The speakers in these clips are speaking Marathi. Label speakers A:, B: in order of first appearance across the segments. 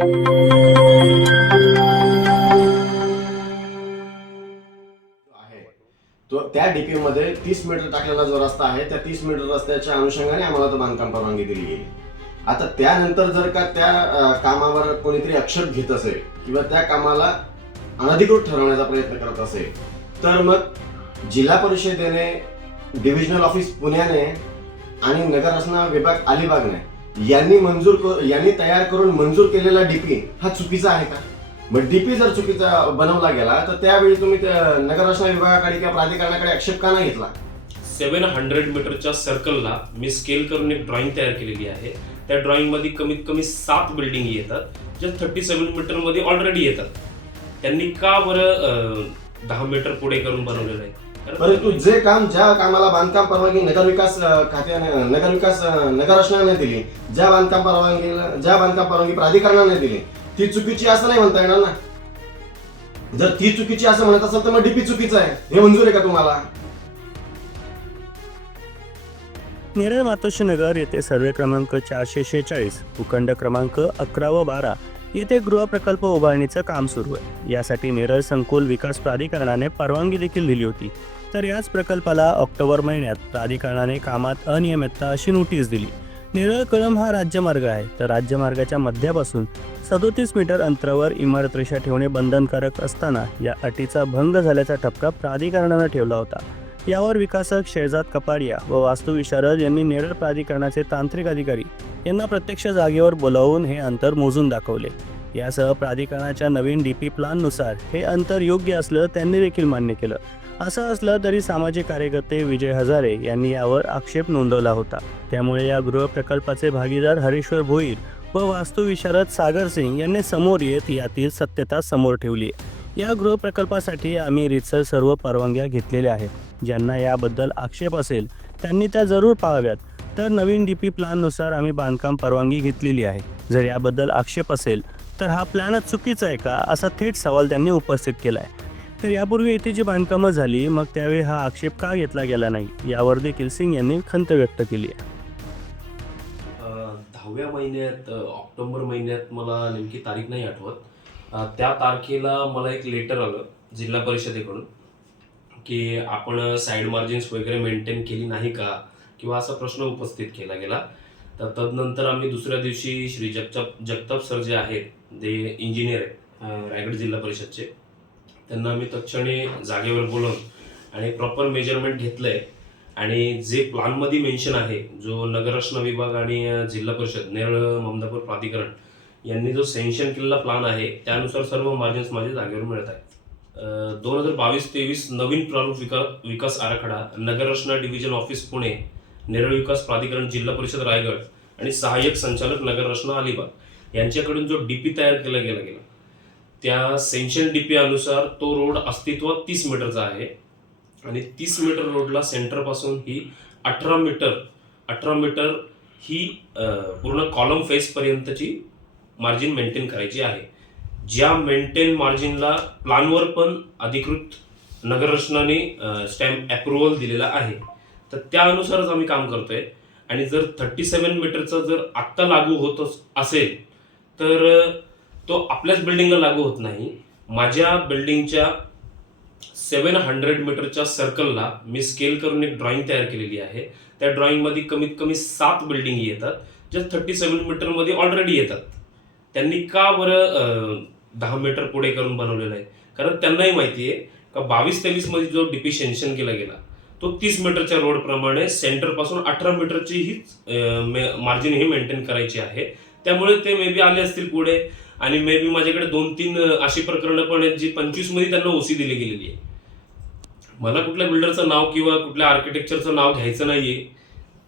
A: तो त्या डीपी मध्ये तीस मीटर टाकलेला जो रस्ता आहे त्या तीस मीटर रस्त्याच्या अनुषंगाने आम्हाला तो बांधकाम परवानगी दिली गेली. आता त्यानंतर जर का त्या कामावर कोणीतरी आक्षेप घेत असेल किंवा त्या कामाला अनधिकृत ठरवण्याचा प्रयत्न करत असेल तर मग जिल्हा परिषदेने डिव्हिजनल ऑफिस पुण्याने आणि नगर रचना विभाग अलिबागने यांनी मंजूर यांनी तयार करून मंजूर केलेला डीपी हा चुकीचा आहे का? मग डीपी जर चुकीचा बनवला गेला तर त्यावेळी तुम्ही नगररचना विभागाकडे किंवा प्राधिकरणाकडे आक्षेप का नाही घेतला?
B: सेव्हन हंड्रेड मीटरच्या सर्कलला मी स्केल करून एक ड्रॉइंग तयार केलेली आहे. त्या ड्रॉइंगमध्ये कमीत कमी सात बिल्डिंग येतात ज्या थर्टी सेव्हन मीटरमध्ये ऑलरेडी येतात. त्यांनी का बरं दहा मीटर पुढे करून बनवलेलं आहे?
A: परंतु जे काम ज्या कामाला बांधकाम परवानगी नगरविकास खात्याने नगरविकास अं, नगर रचनाने दिली ज्या बांधकाम परवानगीला ज्या बांधकाम परवानगी प्राधिकरणाने दिली ती चुकीची असं नाही म्हणता येणार ना? जर ती चुकीची असं म्हणत असेल तर मग डीपी चुकीचं आहे. हे मंजूर आहे का तुम्हाला?
C: नेरळ मातोश्री नगर येथे सर्वे क्रमांक चारशे शेहेचाळीस भूखंड क्रमांक अकरा व बारा येथे गृहप्रकल्प उभारणीचं काम सुरू आहे. यासाठी मिरर संकुल विकास प्राधिकरणाने परवानगी देखील दिली होती. तर याच प्रकल्पाला ऑक्टोबर महिन्यात प्राधिकरणाने कामात अनियमितता अशी नोटीस दिली. नेरळ कळम हा राज्यमार्ग आहे. तर राज्यमार्गाच्या मध्यापासून सदोतीस मीटर अंतरावर इमारत रेषा ठेवणे बंधनकारक असताना या अटीचा भंग झाल्याचा ठपका प्राधिकरणानं ठेवला होता. यावर विकासक शेहजाद कपाडिया व वास्तुविशारद यांनी नेरळ प्राधिकरणाचे तांत्रिक अधिकारी यांना प्रत्यक्ष जागेवर बोलावून हे अंतर मोजून दाखवले. यासह प्राधिकरणाच्या नवीन डी पी प्लॅननुसार हे अंतर योग्य असलं त्यांनी देखील मान्य केलं. असं असलं तरी सामाजिक कार्यकर्ते विजय हजारे यांनी यावर आक्षेप नोंदवला होता. त्यामुळे या गृहप्रकल्पाचे भागीदार हरेश्वर भोईर व वास्तुविशारद सागर सिंग यांनी समोर येत यातील सत्यता समोर ठेवली. या गृहप्रकल्पासाठी आम्ही रितसर सर्व परवानग्या घेतलेल्या आहेत. ज्यांना याबद्दल आक्षेप असेल त्यांनी त्या जरूर पाहाव्यात. तर नवीन डी पी प्लॅननुसार आम्ही बांधकाम परवानगी घेतलेली आहे. जर याबद्दल आक्षेप असेल तर हा प्लॅनच चुकीचा आहे का असा थेट सवाल त्यांनी उपस्थित केला आहे तर यापूर्वी येथे जी बांधकामं झाली मग त्यावेळी हा आक्षेप का घेतला गेला नाही यावर देखील सिंग यांनी खंत व्यक्त केली आहे.
B: दहाव्या महिन्यात ऑक्टोबर महिन्यात मला नेमकी तारीख नाही आठवत. त्या तारखेला मला एक लेटर आलं जिल्हा परिषदेकडून. की आपण साईड मार्जिन्स वगैरे मेंटेन केली नाही का? किंवा असा प्रश्न उपस्थित केला गेला. तर तदनंतर आम्ही दुसऱ्या दिवशी श्री जगताप जगताप सर जे आहेत ते इंजिनियर आहेत रायगड जिल्हा परिषदचे त्यांना आम्ही तत्क्षणी जागेवर बोलवून आणि प्रॉपर मेजरमेंट घेतलंय. आणि जे प्लॅनमध्ये मेन्शन आहे जो नगररचना विभाग आणि जिल्हा परिषद नेरळ ममदापूर प्राधिकरण यांनी जो सेन्शन केलेला प्लॅन आहे त्यानुसार सर्व मार्जिन्स माझ्या जागेवर मिळत आहेत. दोन हजार बावीस तेवीस नवीन प्रारूप विकास विकास आराखडा नगररचना डिव्हिजन ऑफिस पुणे नेरळ विकास प्राधिकरण जिल्हा परिषद रायगड आणि सहाय्यक संचालक नगररचना अलिबाग यांच्याकडून जो डीपी तयार केला गेला गेला. त्या सेन्शन डीपी अनुसार तो रोड अस्तित्वात तीस मीटरचा आहे आणि तीस मीटर रोडला सेंटरपासून ही अठरा मीटर अठरा मीटर ही पूर्ण कॉलम फेसपर्यंतची मार्जिन मेंटेन करायची आहे. ज्या मेंटेन मार्जिनला प्लानवर पण अधिकृत नगररचनाने स्टॅम्प अप्रुव्हल दिलेला आहे. तर त्यानुसारच आम्ही काम करतोय. आणि जर थर्टी सेवन मीटरचं जर आत्ता लागू होत अस- असेल तर तो आपल्याच बिल्डिंगला लागू होत नाही. माझ्या बिल्डिंगच्या सेवन हंड्रेड मीटरच्या सर्कलला मी स्केल करून एक ड्रॉइंग तयार केलेली आहे. त्या ड्रॉइंगमध्ये कमीत कमी सात बिल्डिंग येतात ज्या थर्टी सेवन मीटरमध्ये ऑलरेडी येतात. त्यांनी का बरं दहा मीटर पुढे करून बनवलेलं आहे. कारण त्यांनाही माहिती आहे का बावीस तेवीसमध्ये जो डीपी केला गेला तो तीस मीटरच्या रोडप्रमाणे सेंटरपासून अठरा मीटरची हीच मार्जिन ही मेंटेन करायची आहे. त्यामुळे ते मे बी आले असतील पुढे आणि मे बी माझ्याकडे दोन तीन अशी प्रकरणं पण आहेत जी पंचवीसमध्ये त्यांना ओसी दिली गेलेली आहे. मला कुठल्या बिल्डरचं नाव किंवा कुठल्या आर्किटेक्चरचं नाव घ्यायचं नाहीये.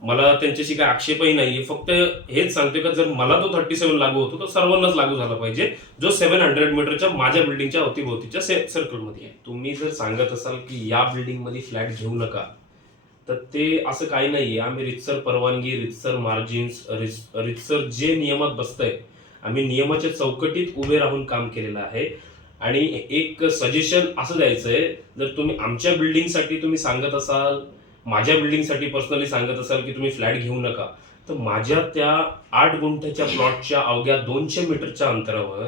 B: मला त्यांच्याशी काही आक्षेपही नाहीये. फक्त हेच सांगतोय का जर मला तो थर्टी सेव्हन लागू होतो तर सर्वांनाच लागू झाला पाहिजे जो सेव्हन हंड्रेड मीटरच्या माझ्या बिल्डिंगच्या अवतीभोवतीच्या से सर्कलमध्ये आहे. तुम्ही जर सांगत असाल की या बिल्डिंगमध्ये फ्लॅट घेऊ नका तर ते असं काही नाहीये. आम्ही रितसर परवानगी रितसर मार्जिन्स रितसर जे नियमात बसतंय आम्ही नियमाच्या चौकटीत उभे राहून काम केलेलं आहे. आणि एक सजेशन असं द्यायचंय जर तुम्ही आमच्या बिल्डिंगसाठी तुम्ही सांगत असाल माझ्या बिल्डिंगसाठी पर्सनली सांगत असाल की तुम्ही फ्लॅट घेऊ नका तर माझ्या त्या आठ गुंठ्याच्या प्लॉटच्या अवघ्या दोनशे मीटरच्या अंतरावर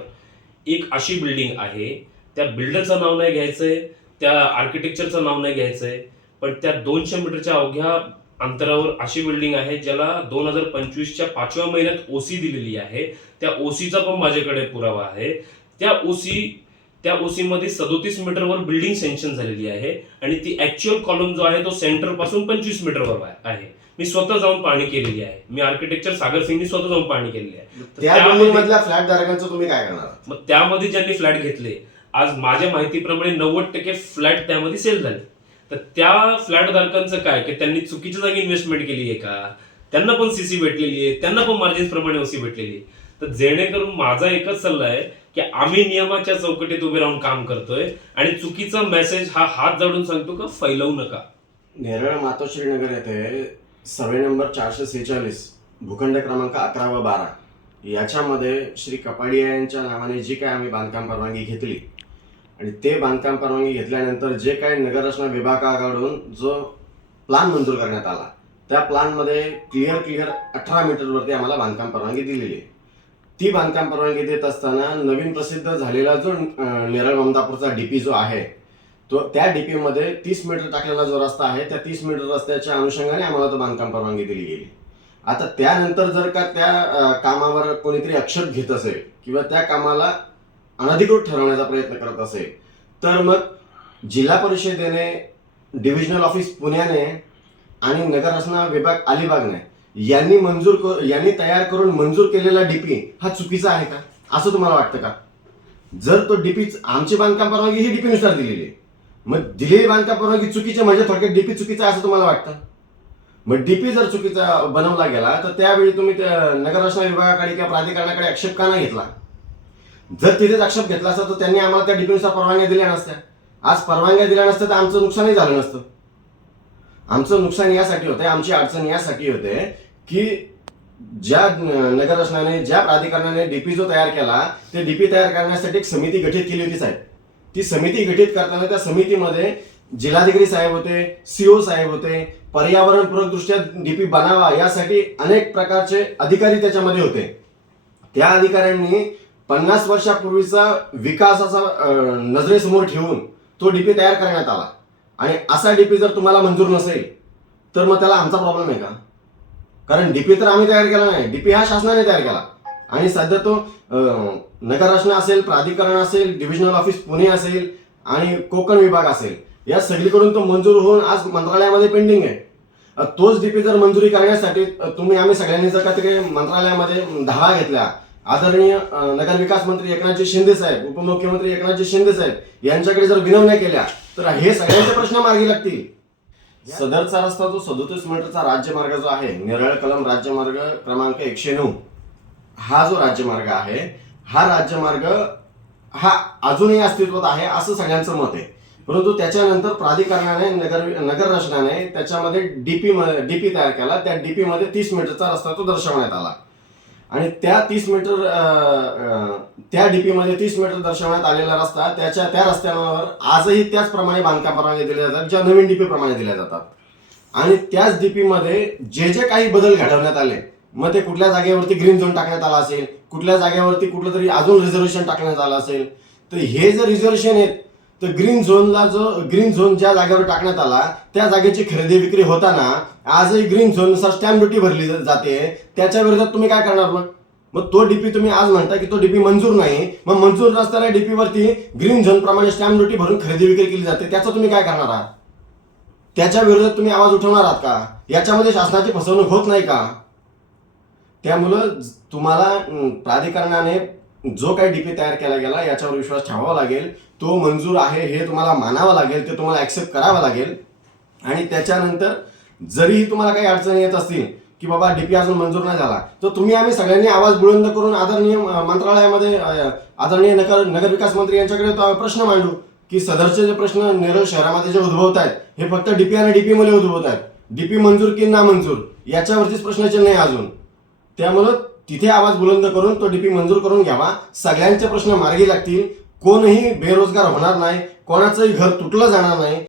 B: एक अशी बिल्डिंग आहे. त्या बिल्डरचं नाव नाही घ्यायचंय त्या आर्किटेक्चरचं नाव नाही घ्यायचंय पण त्या दोनशे मीटरच्या अवघ्या अंतरावर अशी बिल्डिंग आहे ज्याला दोन हजार पंचवीसच्या पाचव्या महिन्यात ओसी दिलेली आहे. त्या ओसीचा पण माझ्याकडे पुरावा आहे. त्या ओसी त्या ओसी मध्ये सदोतीस मीटरवर बिल्डिंग सेन्शन झालेली आहे आणि ती ऍक्च्युअल कॉलम जो आहे तो सेंटरपासून पंचवीस मीटरवर आहे. मी स्वतः जाऊन पाहणी केलेली आहे. मी आर्किटेक्चर सागर सिंगनी स्वतः जाऊन पाहणी केलेली आहे.
A: त्या
B: त्यामध्ये-
A: बिल्डिंग मधल्या फ्लॅट धारकांचं तुम्ही काय करणार?
B: मग त्यामध्ये ज्यांनी फ्लॅट घेतले आज माझ्या माहितीप्रमाणे नव्वद टक्के फ्लॅट त्यामध्ये सेल झाले. तर त्या फ्लॅट धारकांचं काय? की त्यांनी चुकीच्या जागी इन्व्हेस्टमेंट केली आहे का? त्यांना पण सीसी भेटलेली आहे. त्यांना पण मार्जिन प्रमाणे ओसी भेटलेली आहे. तर जेणेकरून माझा एकच सल्ला आहे की आम्ही नियमाच्या चौकटीत उभे राहून काम करतोय आणि चुकीचा मेसेज हा हात जोडून सांगतो का फैलवू नका.
A: नेरळ मातोश्री नगर येथे सर्वे नंबर चारशे सेहेचाळीस भूखंड क्रमांक अकरा व बारा. याच्यामध्ये श्री कपाडिया यांच्या नावाने जी काय आम्ही बांधकाम परवानगी घेतली आणि ते बांधकाम परवानगी घेतल्यानंतर जे काय नगररचना विभागाकडून जो प्लान मंजूर करण्यात आला त्या प्लानमध्ये क्लिअर क्लिअर अठरा मीटरवरती आम्हाला बांधकाम परवानगी दिलेली आहे. ती बांधकाम परवानगी देत असताना नवीन प्रसिद्ध झालेला जो नेरळ ममदापूरचा डीपी जो आहे तो त्या डीपी मध्ये तीस मीटर टाकलेला जो रस्ता आहे त्या तीस मीटर रस्त्याच्या अनुषंगाने आम्हाला तो बांधकाम परवानगी दिली गेली. आता त्यानंतर जर का त्या कामावर कोणीतरी आक्षेप घेत असेल किंवा त्या कामाला अनधिकृत ठरवण्याचा प्रयत्न करत असेल तर मग जिल्हा परिषदेने डिव्हिजनल ऑफिस पुण्याने आणि नगररचना विभाग अलिबागने यांनी मंजूर यांनी तयार करून मंजूर केलेला डीपी हा चुकीचा आहे का? असं तुम्हाला वाटतं का? जर तो डीपी आमची बांधकाम परवानगी ही डीपीनुसार दिलेली आहे. मग दिलेली बांधकाम परवानगी चुकीची म्हणजे थोडक्यात डीपी चुकीचा असं तुम्हाला वाटतं? मग डीपी जर चुकीचा बनवला गेला तर त्यावेळी तुम्ही त्या नगररचना विभागाकडे किंवा प्राधिकरणाकडे आक्षेप का नाही घेतला? जर तिथेच आक्षेप घेतला असता तर त्यांनी आम्हाला त्या डीपीनुसार परवानग्या दिल्या नसत्या. आज परवानग्या दिल्या नसत्या तर आमचं नुकसानही झालं नसतं. आमचं नुकसान यासाठी होतंय आमची अडचण यासाठी होते की ज्या नगररचनाने ज्या प्राधिकरणाने डीपी जो तयार केला ते डीपी तयार करण्यासाठी एक समिती गठीत केली होती साहेब. ती समिती गठीत करताना त्या समितीमध्ये जिल्हाधिकारी साहेब होते सीओ साहेब होते पर्यावरणपूरक दृष्ट्या डीपी बनावा यासाठी अनेक प्रकारचे अधिकारी त्याच्यामध्ये होते. त्या अधिकाऱ्यांनी पन्नास वर्षापूर्वीचा विकासाचा नजरेसमोर ठेवून तो डीपी तयार करण्यात आला. आणि असा डीपी जर तुम्हाला मंजूर नसेल तर मग त्याला आमचा प्रॉब्लेम आहे का? कारण डीपी तर आम्ही तयार केला नाही. डीपी हा शासनाने तयार केला. आणि सध्या तो अं, नगररचना असेल प्राधिकरण असेल डिव्हिजनल ऑफिस पुणे असेल आणि कोकण विभाग असेल या सगळीकडून तो मंजूर होऊन आज मंत्रालयामध्ये पेंडिंग आहे. तोच डीपी जर मंजुरी करण्यासाठी तुम्ही आम्ही सगळ्यांनी जर का तिकडे मंत्रालयामध्ये धावा घेतल्या आदरणीय नगरविकास मंत्री एकनाथजी शिंदे साहेब उपमुख्यमंत्री एकनाथजी शिंदे साहेब यांच्याकडे जर विनवण्या केल्या तर हे सगळ्यांचे प्रश्न मार्गी लागतील. सदरचा रस्ता जो सदोतीस मीटरचा राज्यमार्ग जो आहे नेरळ कलम राज्यमार्ग क्रमांक एकशे नऊ हा जो राज्यमार्ग आहे हा राज्यमार्ग हा अजूनही अस्तित्वात आहे असं सगळ्यांचं मत आहे. परंतु त्याच्यानंतर प्राधिकरणाने नगर नगर रचनाने त्याच्यामध्ये डीपी डीपी तयार केला. त्या डीपीमध्ये तीस मीटरचा रस्ता तो दर्शवण्यात आला. आणि त्या तीस मीटर त्या डीपीमध्ये तीस मीटर दर्शवण्यात आलेला रस्ता त्याच्या त्या रस्त्यावर आजही त्याचप्रमाणे बांधकाम परवानगी दिल्या जातात ज्या नवीन डीपी प्रमाणे दिल्या जातात. आणि त्याच डीपीमध्ये जे जे काही बदल घडवण्यात आले मग ते कुठल्या जागेवरती ग्रीन झोन टाकण्यात आला असेल कुठल्या जागेवरती कुठलं तरी अजून रिझर्वेशन टाकण्यात आलं असेल तर हे जे रिझर्वेशन आहेत तर ग्रीन झोनला जो ग्रीन झोन ज्या जागेवर टाकण्यात आला त्या जागेची खरेदी विक्री होताना आजही ग्रीन झोननुसार स्टॅम्प ड्युटी भरली जाते. त्याच्या विरोधात तुम्ही काय करणार मग? मग तो डीपी तुम्ही आज म्हणता की तो डीपी मंजूर नाही. मग मंजूर नसणाऱ्या डीपीवरती ग्रीन झोन प्रमाणे स्टॅम्प ड्युटी भरून खरेदी विक्री केली जाते. त्याचं तुम्ही काय करणार आहात? त्याच्या विरोधात तुम्ही आवाज उठवणार आहात का? याच्यामध्ये शासनाची फसवणूक होत नाही का? त्यामुळं तुम्हाला प्राधिकरणाने जो काही डीपी तयार केला गेला याच्यावर विश्वास ठेवावा लागेल. तो मंजूर आहे हे तुम्हाला मानावं लागेल ते तुम्हाला ऍक्सेप्ट करावं लागेल. आणि त्याच्यानंतर जरीही तुम्हाला काही अडचणी येत असतील की बाबा डीपी अजून मंजूर नाही झाला तर तुम्ही आम्ही सगळ्यांनी आवाज बुलंद करून आदरणीय मंत्रालयामध्ये आदरणीय नगर नगरविकास मंत्री यांच्याकडे प्रश्न मांडू की सदरचे जे प्रश्न नेरळ शहरामध्ये जे उद्भवत आहेत हे फक्त डीपी आणि डीपी मध्ये उद्भवत आहेत. डीपी मंजूर की ना मंजूर याच्यावरतीच प्रश्नचिन्ह आहे अजून. त्यामुळं तिथे आवाज बुलंद करून तो डीपी मंजूर करून घ्यावा. सगळ्यांचे प्रश्न मार्गी लागतील. कोणही बेरोजगार होणार नाही. कोणाचंही घर तुटलं जाणार नाही.